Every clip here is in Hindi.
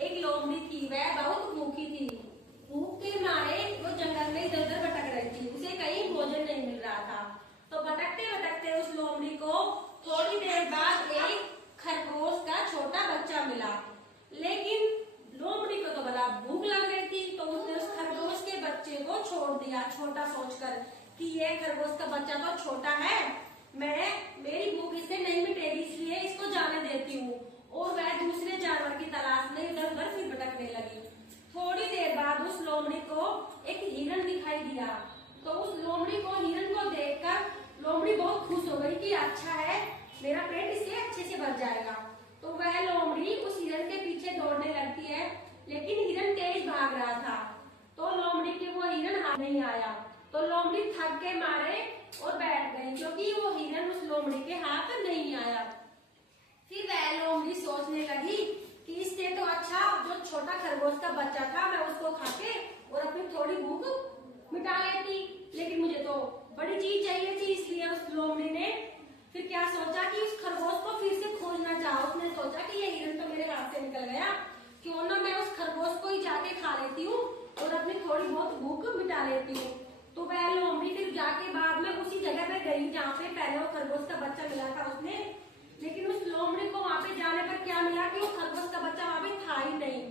एक लोमड़ी थी, वह बहुत भूखी थी। भूख के मारे वो जंगल में इधर उधर भटक रही थी, उसे कहीं भोजन नहीं मिल रहा था। तो भटकते भटकते उस लोमड़ी को थोड़ी देर बाद एक खरगोश का छोटा बच्चा मिला। लेकिन लोमड़ी को तो बड़ा भूख लग रही थी, तो उसने उस खरगोश के बच्चे को छोड़ दिया, छोटा सोचकर कि ये खरगोश का बच्चा तो छोटा है, मेरी भूख इससे नहीं मिटेगी, इसलिए इसको जाने देती हूँ। और वह दूसरे जानवर की तलाश में इधर उधर फिर भटकने लगी। थोड़ी देर बाद उस लोमड़ी को एक हिरन दिखाई दिया। तो उस लोमड़ी को हिरन को देखकर लोमड़ी बहुत खुश हो गई कि अच्छा है, मेरा पेट इससे अच्छे से भर जाएगा। तो वह लोमड़ी उस हिरन के पीछे दौड़ने लगती है, लेकिन हिरन तेज भाग रहा था, तो लोमड़ी के वो हिरन हाथ नहीं आया। तो लोमड़ी थक के मारे और बैठ गई, क्योंकि वो हिरन उस लोमड़ी के हाथ नहीं आया। फिर वह लोमड़ी सोचने लगी कि इससे तो अच्छा जो छोटा खरगोश का बच्चा था, मैं उसको खा के और अपनी थोड़ी भूख मिटा लेती, लेकिन मुझे तो बड़ी चीज चाहिए थी। इसलिए उस लोमड़ी ने फिर क्या सोचा कि उस खरगोश को फिर से खोजना चाहा। उसने सोचा कि ये हिरन तो मेरे हाथ से निकल गया, क्यों ना मैं उस खरगोश को ही जाके खा लेती हूँ और अपनी थोड़ी बहुत भूख मिटा लेती हूँ। तो वह लोमड़ी फिर जाके बाद में उसी जगह पे गई जहाँ पे पहले वो खरगोश का बच्चा मिला था उसने। लेकिन उस लोमड़ी को वहाँ पे जाने पर क्या मिला कि वो खरगोश का बच्चा वहाँ पे था ही नहीं।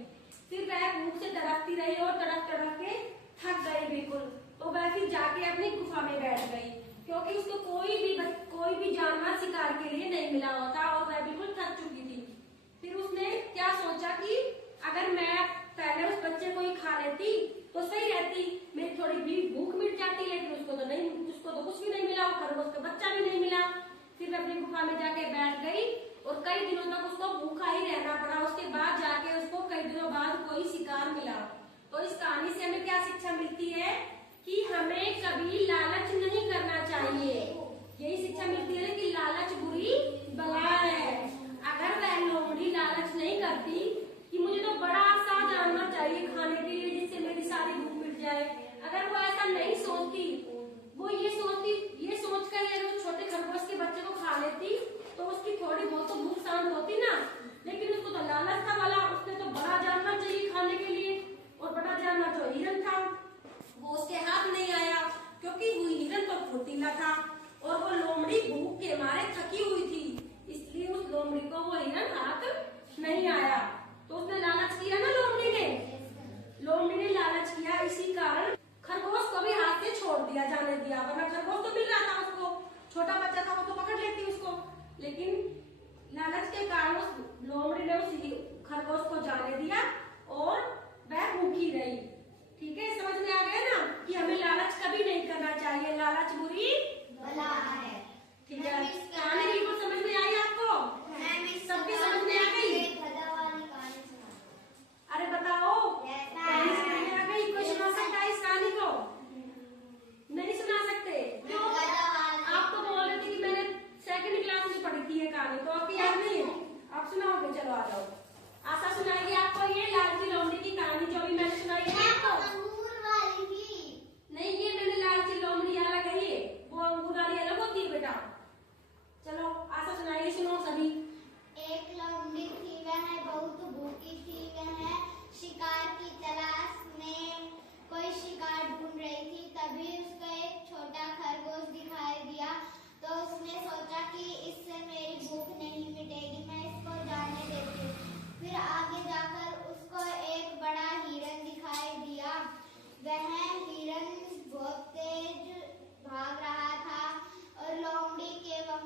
फिर वह भूख से तड़पती रही और तड़प तड़प के थक गई बिल्कुल। तो वह फिर जाके अपनी गुफा में बैठ गई, क्योंकि उसको कोई भी जानवर शिकार के लिए नहीं मिला हुआ था और वह बिल्कुल थक चुकी थी। फिर उसने क्या सोचा कि अगर मैं पहले उस बच्चे को ही खा लेती तो सही रहती, मेरी थोड़ी भी भूख मिट जाती। लेकिन उसको तो कुछ भी नहीं मिला, वो खरगोश का बच्चा भी नहीं मिला। फिर वह अपनी गुफा में जाके बैठ गई और कई दिनों तक उसको भूखा ही रहना पड़ा। उसके बाद जाके उसको कई दिनों बाद कोई शिकार मिला। तो इस कहानी से हमें क्या शिक्षा मिलती है कि हमें कभी लालच नहीं करना चाहिए। यही शिक्षा मिलती है कि लालच बुरी बला है। अगर वह लोमड़ी लालच नहीं करती कि मुझे तो बड़ा सा जानना चाहिए खाने के लिए जिससे मेरी सारी भूख मिट जाए, अगर वो ऐसा नहीं सोचती, वो ये सोचकर अगर उस छोटे खरगोश के बच्चे को खा लेती तो उसकी थोड़ी बहुत तो भूख शांत होती ना। लेकिन उसको तो लालच था वाला, उसने तो बड़ा जानवर चाहिए खाने के लिए, और बड़ा जानवर जो हिरन था वो उसके हाथ नहीं आया, क्योंकि वो हिरन तो फुर्तीला था और वो लोमड़ी भूख के मारे थकी हुई थी, इसलिए उस लोमड़ी को वो हिरन हाथ नहीं आया। तो उसने लालच किया ना, लोमड़ी ने लालच किया, इसी कारण खरगोश को भी हाथ से छोड़ दिया, जाने दिया। वरना खरगोश तो मिल रहा था उसको, छोटा बच्चा था वो तो पकड़ लेती उसको, लेकिन लालच के कारण उस लोमड़ी ने उस खरगोश को जाने दिया और वह भूखी रही। ठीक है, समझ में आ गया ना कि हमें लालच कभी नहीं करना चाहिए, लालच बुरी बला है। ठीक है, कहानी बिल्कुल समझ में आई आपको? सबकी समझ में आ गई? अरे बताओ, कहानी समझ में आ गई? कोई सुना सकता है इस कहानी को? नहीं सुना सकते? आप तो बोल रहे थे कि मैंने सेकंड क्लास में पढ़ी थी ये कहानी, तो आपकी याद नहीं है? आप सुनाओगे? चलो आ जाओ। आशा सुनाएगी आपको ये लालची लोमड़ी की कहानी जो भी मैंने सुनाई है आपको। नहीं, ये मैंने लालची लोमड़ी अलग है, ये वो अंगूर वाली अलग होती है बेटा। चलो आशा सुनाएगी, सुनो सभी। एक लोमड़ी थी, वह बहुत भूखी थी। वह शिकार की तलाश में कोई शिकार ढूंढ रही थी। तभी उसको एक छोटा खरगोश दिखाई दिया। तो उसने सोचा कि इससे मेरी भूख नहीं मिटेगी, मैं इसको जाने देती हूँ। फिर आगे जाकर उसको एक बड़ा हिरन दिखाई दिया। वह हिरन बहुत तेज भाग रहा था और लोमड़ी के वह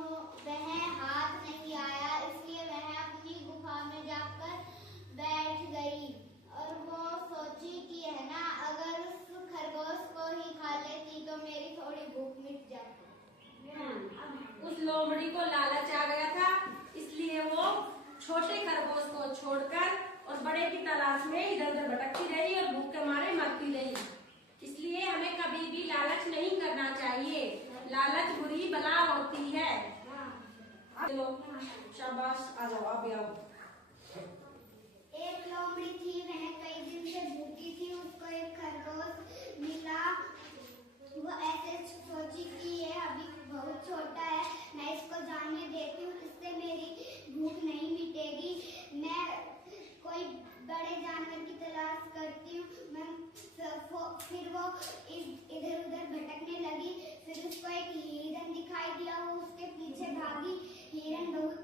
हाथ नहीं आया, इसलिए वह अपनी गुफा में जाकर बैठ गई और वो सोची कि है ना, अगर उस खरगोश को ही खा लेती तो मेरी थोड़ी भूख मिट जाती। उस लोमड़ी को लालच आ गया था, इसलिए वो छोटे खरगोश को छोड़कर और बड़े की तलाश में इधर उधर भटकती रही और भूख के मारे मरती रही। इसलिए हमें कभी भी लालच नहीं करना चाहिए, लालच बुरी बला होती है। चलो शाबाश, आ जाओ, आप भी आओ। एक लोमड़ी थी, वह कई दिन से भूखी थी। उसको एक खरगोश मिला। वो ऐसे सोची कि ये अभी बहुत छोटा है, मैं इसको जाने देती हूँ, इससे मेरी भूख नहीं मिटेगी। मैं कोई इधर उधर भटकने लगी। फिर उसको एक हिरन दिखाई दिया, वो उसके पीछे भागी। हिरन बहुत